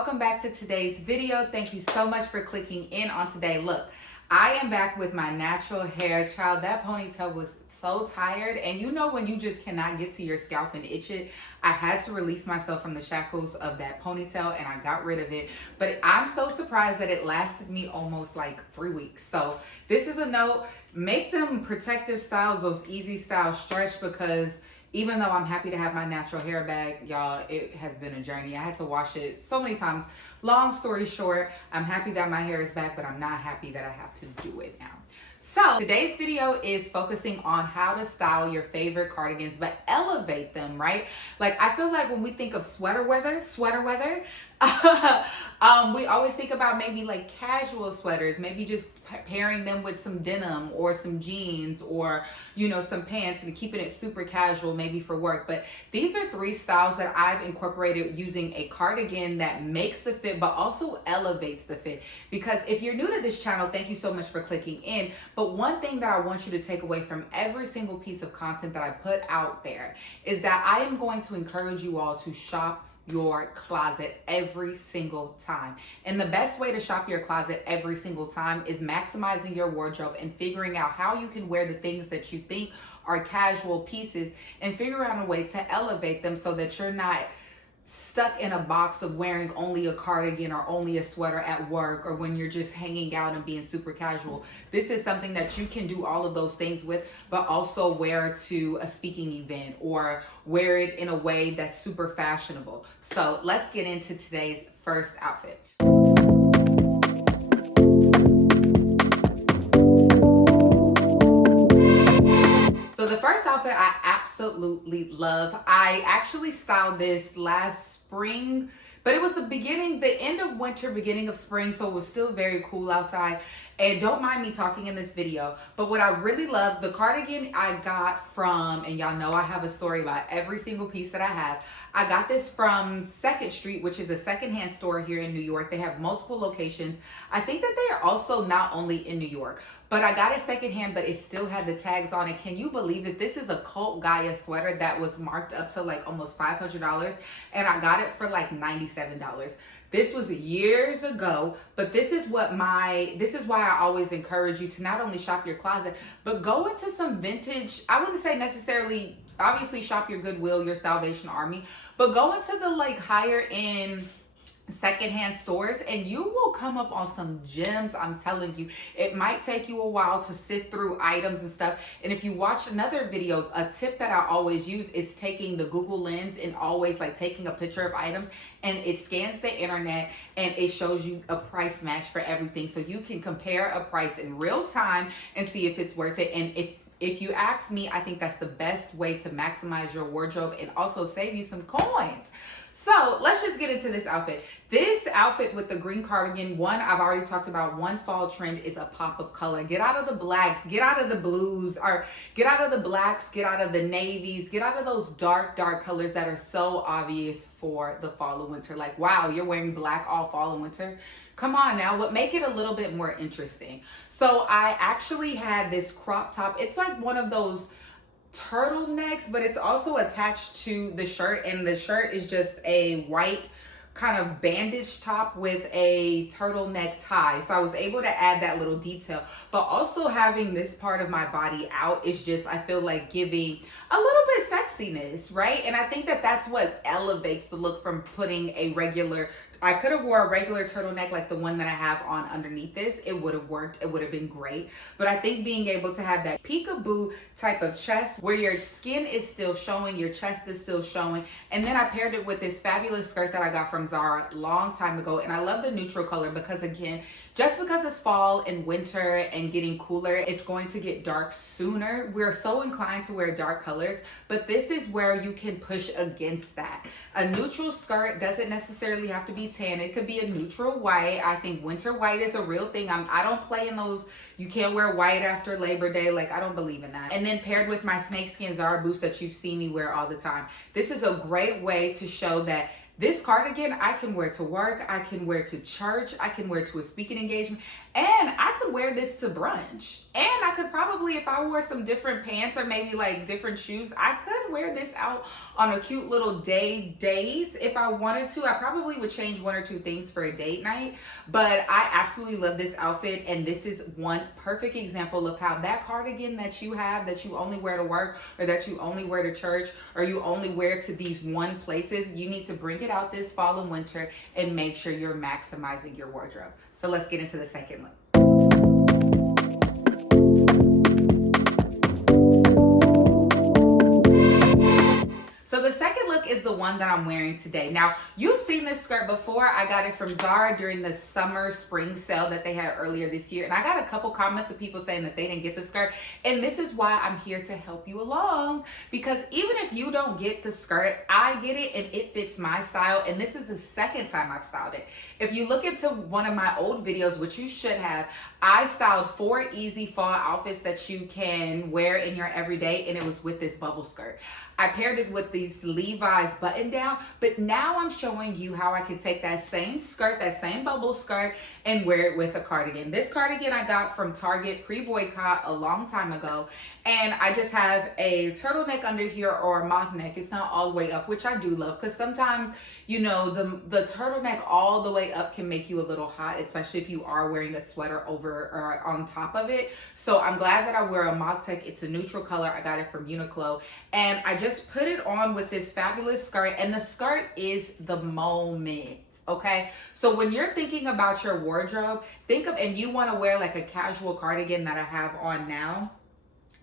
welcome back to today's video. Thank you so much for clicking in on today. Look, I am back with my natural hair. Child, that ponytail was so tired, and you know when you just cannot get to your scalp and itch it, I had to release myself from the shackles of that ponytail and I got rid of it. But I'm so surprised that it lasted me almost like 3 weeks. So this is a note, make them protective styles, those easy styles stretch, because even though I'm happy to have my natural hair back, y'all, it has been a journey. I had to wash it so many times. Long story short, I'm happy that my hair is back, but I'm not happy that I have to do it now. So today's video is focusing on how to style your favorite cardigans, but elevate them, right? Like, I feel like when we think of sweater weather, we always think about maybe like casual sweaters, maybe just pairing them with some denim or some jeans or, you know, some pants and keeping it super casual, maybe for work. But these are 3 styles that I've incorporated using a cardigan that makes the fit, but also elevates the fit. Because if you're new to this channel, thank you so much for clicking in. But one thing that I want you to take away from every single piece of content that I put out there is that I am going to encourage you all to shop your closet every single time. And the best way to shop your closet every single time is maximizing your wardrobe and figuring out how you can wear the things that you think are casual pieces and figure out a way to elevate them so that you're not stuck in a box of wearing only a cardigan or only a sweater at work or when you're just hanging out and being super casual. This is something that you can do all of those things with, but also wear to a speaking event or wear it in a way that's super fashionable. So let's get into today's first outfit. So the first outfit I absolutely love. I actually styled this last spring, but it was the end of winter, beginning of spring, so it was still very cool outside. And don't mind me talking in this video, but what I really love, the cardigan I got from, and y'all know I have a story about every single piece that I have. I got this from 2nd Street, which is a secondhand store here in New York. They have multiple locations. I think that they are also not only in New York, but I got it secondhand, but it still had the tags on it. Can you believe it? This is a cult GAIA sweater that was marked up to like almost $500, and I got it for like $97. This was years ago, but this is why I always encourage you to not only shop your closet, but go into some vintage. I wouldn't say necessarily, obviously shop your Goodwill, your Salvation Army, but go into the like higher end secondhand stores and you will come up on some gems. I'm telling you, it might take you a while to sift through items and stuff. And if you watch another video, a tip that I always use is taking the Google Lens and always like taking a picture of items, and it scans the internet and it shows you a price match for everything, so you can compare a price in real time and see if it's worth it. And if you ask me, I think that's the best way to maximize your wardrobe and also save you some coins. So let's just get into this outfit. This outfit with the green cardigan, one I've already talked about, one fall trend is a pop of color. Get out of the blacks, get out of the blues, or get out of the blacks, get out of the navies, get out of those dark colors that are so obvious for the fall and winter. Like, wow, you're wearing black all fall and winter. Come on now, what make it a little bit more interesting. So I actually had this crop top. It's like one of those turtlenecks, but it's also attached to the shirt, and the shirt is just a white kind of bandage top with a turtleneck tie. So I was able to add that little detail, but also having this part of my body out is just, I feel like, giving a little bit sexiness, right? And I think that that's what elevates the look from putting a regular, I could have wore a regular turtleneck like the one that I have on underneath this. It would have worked. It would have been great. But I think being able to have that peekaboo type of chest where your skin is still showing, your chest is still showing. And then I paired it with this fabulous skirt that I got from ZARA a long time ago. And I love the neutral color because, again, just because it's fall and winter and getting cooler, it's going to get dark sooner. We're so inclined to wear dark colors, but this is where you can push against that. A neutral skirt doesn't necessarily have to be tan. It could be a neutral white. I think winter white is a real thing. I don't play in those, you can't wear white after Labor Day. Like, I don't believe in that. And then paired with my snakeskin ZARA boots that you've seen me wear all the time. This is a great way to show that this cardigan I can wear to work, I can wear to church, I can wear to a speaking engagement, and I could wear this to brunch. And I could probably, if I wore some different pants or maybe like different shoes, I could could wear this out on a cute little date if I wanted to. I probably would change one or two things for a date night, but I absolutely love this outfit. And this is one perfect example of how that cardigan that you have, that you only wear to work, or that you only wear to church, or you only wear to these one places, you need to bring it out this fall and winter and make sure you're maximizing your wardrobe. So let's get into the second look. So the second look is the one that I'm wearing today. Now, you've seen this skirt before. I got it from ZARA during the summer spring sale that they had earlier this year. And I got a couple comments of people saying that they didn't get the skirt. And this is why I'm here to help you along. Because even if you don't get the skirt, I get it and it fits my style. And this is the second time I've styled it. If you look into one of my old videos, which you should have, I styled 4 easy fall outfits that you can wear in your everyday. And it was with this bubble skirt. I paired it with these Levi's button down, but now I'm showing you how I can take that same skirt, that same bubble skirt, and wear it with a cardigan. This cardigan I got from Target pre-boycott a long time ago, and I just have a turtleneck under here or a mock neck. It's not all the way up, which I do love, because sometimes, you know, the turtleneck all the way up can make you a little hot, especially if you are wearing a sweater over or on top of it. So I'm glad that I wear a mock neck. It's a neutral color. I got it from Uniqlo, and I just put it on with this fabulous skirt, and the skirt is the moment. Okay, so when you're thinking about your wardrobe, and you want to wear like a casual cardigan that I have on now,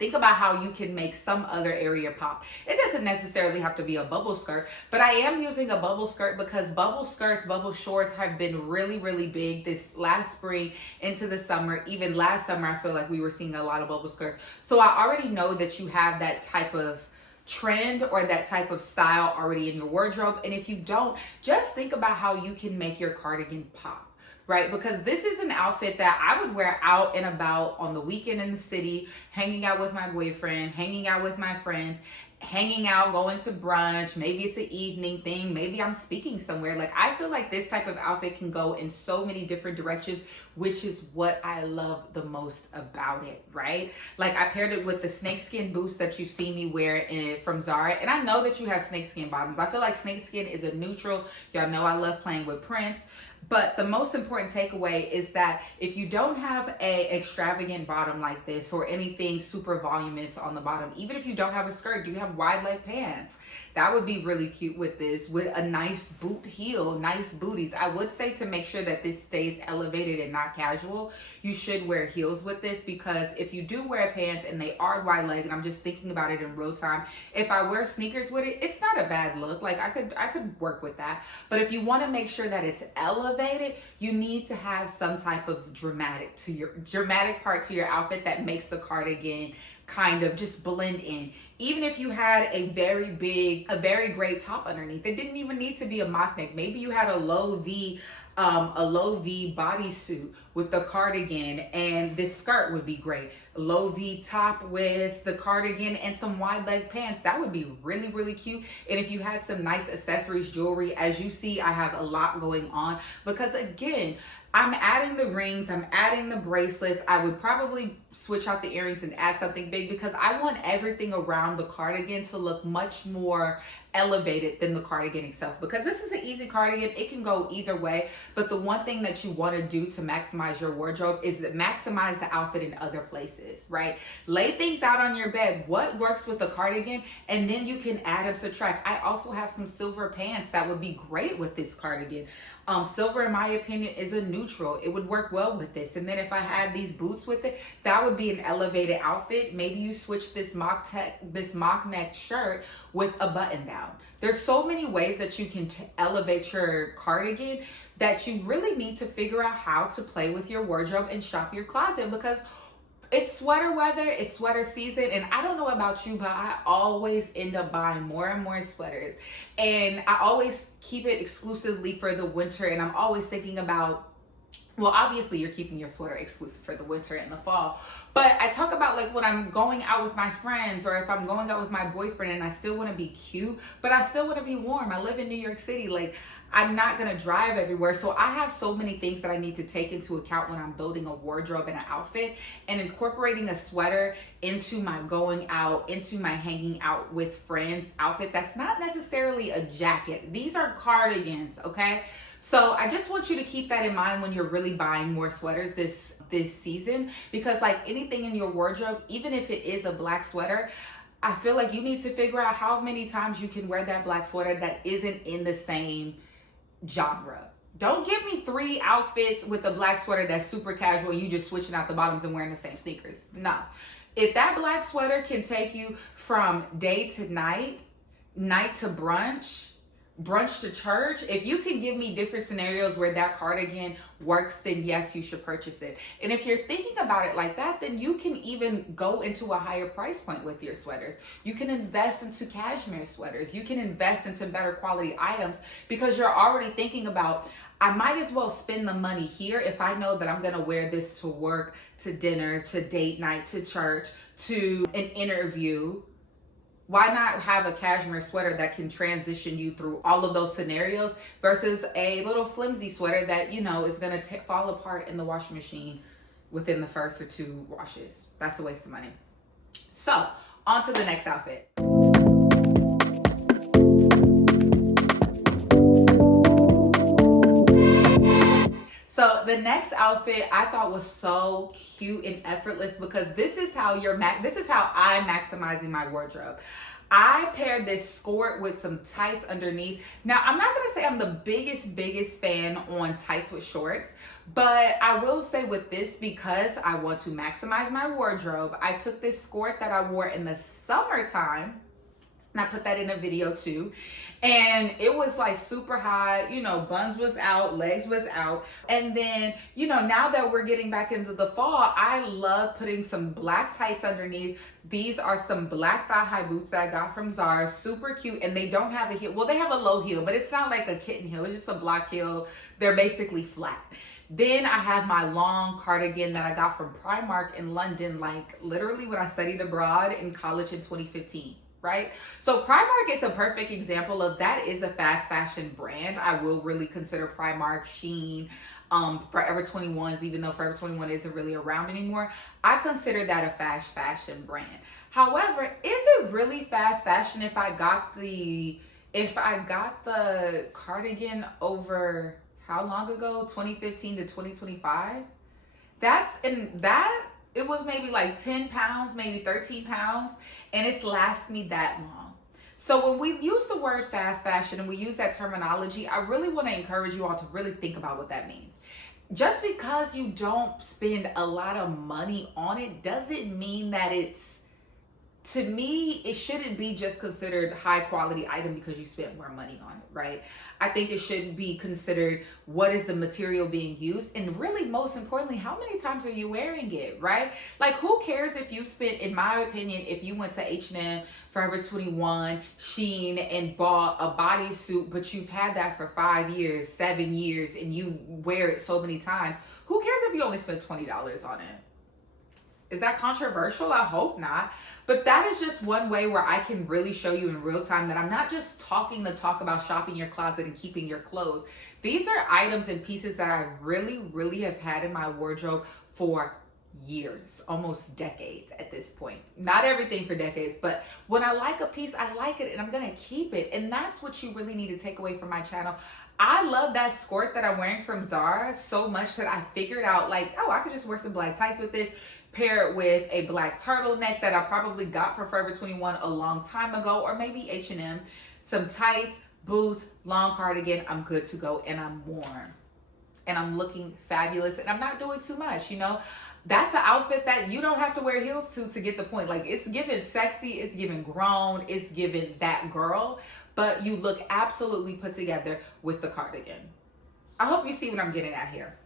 think about how you can make some other area pop. It doesn't necessarily have to be a bubble skirt, but I am using a bubble skirt because bubble skirts, bubble shorts have been really, really big this last spring into the summer. Even last summer, I feel like we were seeing a lot of bubble skirts. So I already know that you have that type of trend or that type of style already in your wardrobe. And if you don't, just think about how you can make your cardigan pop. Right? Because this is an outfit that I would wear out and about on the weekend in the city, hanging out with my boyfriend, hanging out with my friends, hanging out, going to brunch. Maybe it's an evening thing. Maybe I'm speaking somewhere. Like, I feel like this type of outfit can go in so many different directions, which is what I love the most about it, right? Like, I paired it with the snakeskin boots that you see me wear from ZARA. And I know that you have snakeskin bottoms. I feel like snakeskin is a neutral. Y'all know I love playing with prints. But the most important takeaway is that if you don't have a extravagant bottom like this or anything super voluminous on the bottom, even if you don't have a skirt, you have wide leg pants. That would be really cute with this, with a nice boot heel, nice booties. I would say to make sure that this stays elevated and not casual, you should wear heels with this, because if you do wear pants and they are wide leg, and I'm just thinking about it in real time, if I wear sneakers with it, it's not a bad look. Like, I could work with that. But if you want to make sure that it's elevated, you need to have some type of dramatic part to your outfit that makes the cardigan kind of just blend in. Even if you had a very great top underneath, it didn't even need to be a mock neck. Maybe you had a low V bodysuit with the cardigan, and this skirt would be great. A low V top with the cardigan and some wide leg pants. That would be really, really cute. And if you had some nice accessories, jewelry, as you see, I have a lot going on, because again, I'm adding the rings, I'm adding the bracelets. I would probably switch out the earrings and add something big, because I want everything around the cardigan to look much more elevated than the cardigan itself. Because this is an easy cardigan, it can go either way. But the one thing that you want to do to maximize your wardrobe is to maximize the outfit in other places, right? Lay things out on your bed, what works with the cardigan, and then you can add and subtract. I also have some silver pants that would be great with this cardigan. Silver, in my opinion, is a neutral. It would work well with this. And then if I had these boots with it, that would be an elevated outfit. Maybe you switch this mock neck shirt with a button down. There's so many ways that you can elevate your cardigan that you really need to figure out how to play with your wardrobe and shop your closet, because it's sweater weather, it's sweater season, and I don't know about you, but I always end up buying more and more sweaters, and I always keep it exclusively for the winter, and I'm always thinking about Well, obviously you're keeping your sweater exclusive for the winter and the fall. But I talk about like when I'm going out with my friends, or if I'm going out with my boyfriend and I still want to be cute, but I still want to be warm. I live in New York City. Like, I'm not going to drive everywhere. So I have so many things that I need to take into account when I'm building a wardrobe and an outfit, and incorporating a sweater into my going out, into my hanging out with friends outfit. That's not necessarily a jacket. These are cardigans, okay? So I just want you to keep that in mind when you're really buying more sweaters this season, because like anything in your wardrobe, even if it is a black sweater, I feel like you need to figure out how many times you can wear that black sweater that isn't in the same genre. Don't give me 3 outfits with a black sweater that's super casual and you just switching out the bottoms and wearing the same sneakers. No. If that black sweater can take you from day to night, night to brunch, brunch to church, if you can give me different scenarios where that cardigan works, then yes, you should purchase it. And if you're thinking about it like that, then you can even go into a higher price point with your sweaters. You can invest into cashmere sweaters. You can invest into better quality items, because you're already thinking about, I might as well spend the money here if I know that I'm gonna wear this to work, to dinner, to date night, to church, to an interview. Why not have a cashmere sweater that can transition you through all of those scenarios versus a little flimsy sweater that, you know, is going to fall apart in the washing machine within the first or 2 washes? That's a waste of money. So, on to the next outfit. So the next outfit I thought was so cute and effortless, because this is how I'm maximizing my wardrobe. I paired this skirt with some tights underneath. Now, I'm not gonna say I'm the biggest fan on tights with shorts, but I will say with this, because I want to maximize my wardrobe, I took this skirt that I wore in the summertime, and I put that in a video too. And it was like super high, you know, buns was out, legs was out. And then, you know, now that we're getting back into the fall, I love putting some black tights underneath. These are some black thigh-high boots that I got from ZARA, super cute. And they don't have a heel. Well, they have a low heel, but it's not like a kitten heel. It's just a block heel. They're basically flat. Then I have my long cardigan that I got from Primark in London, like literally when I studied abroad in college in 2015. Right? So Primark is a perfect example of that. Is a fast fashion brand. I will really consider Primark, Shein, Forever 21s, even though Forever 21 isn't really around anymore. I consider that a fast fashion brand. However, is it really fast fashion if I got the cardigan over how long ago? 2015 to 2025? It was maybe like 10 pounds, maybe 13 pounds, and it's lasted me that long. So when we use the word fast fashion and we use that terminology, I really want to encourage you all to really think about what that means. Just because you don't spend a lot of money on it doesn't mean that to me, it shouldn't be just considered high quality item because you spent more money on it, right? I think it should be considered, what is the material being used? And really, most importantly, how many times are you wearing it, right? Like, who cares if you spent, in my opinion, if you went to H&M, Forever 21, Shein, and bought a bodysuit, but you've had that for 5 years, 7 years, and you wear it so many times, who cares if you only spent $20 on it? Is that controversial? I hope not. But that is just one way where I can really show you in real time that I'm not just talking the talk about shopping your closet and keeping your clothes. These are items and pieces that I really have had in my wardrobe for years, almost decades at this point. Not everything for decades, but when I like a piece, I like it and I'm gonna keep it. And that's what you really need to take away from my channel. I love that skirt that I'm wearing from ZARA so much that I figured out, like, oh, I could just wear some black tights with this, pair it with a black turtleneck that I probably got from Forever 21 a long time ago, or maybe H&M, some tights, boots, long cardigan. I'm good to go, and I'm warm and I'm looking fabulous, and I'm not doing too much, you know. That's an outfit that you don't have to wear heels to get the point. Like, it's given sexy, it's given grown, it's given that girl, but you look absolutely put together with the cardigan. I hope you see what I'm getting at here.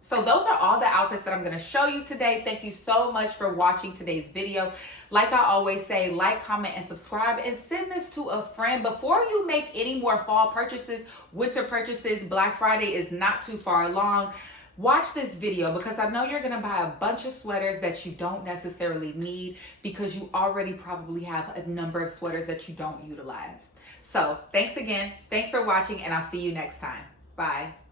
So those are all the outfits that I'm going to show you today. Thank you so much for watching today's video. Like I always say, like, comment, and subscribe, and send this to a friend. Before you make any more fall purchases, winter purchases, Black Friday is not too far along. watch this video because I know you're gonna buy a bunch of sweaters that you don't necessarily need because you already probably have a number of sweaters that you don't utilize. So thanks again. Thanks for watching, and I'll see you next time. Bye.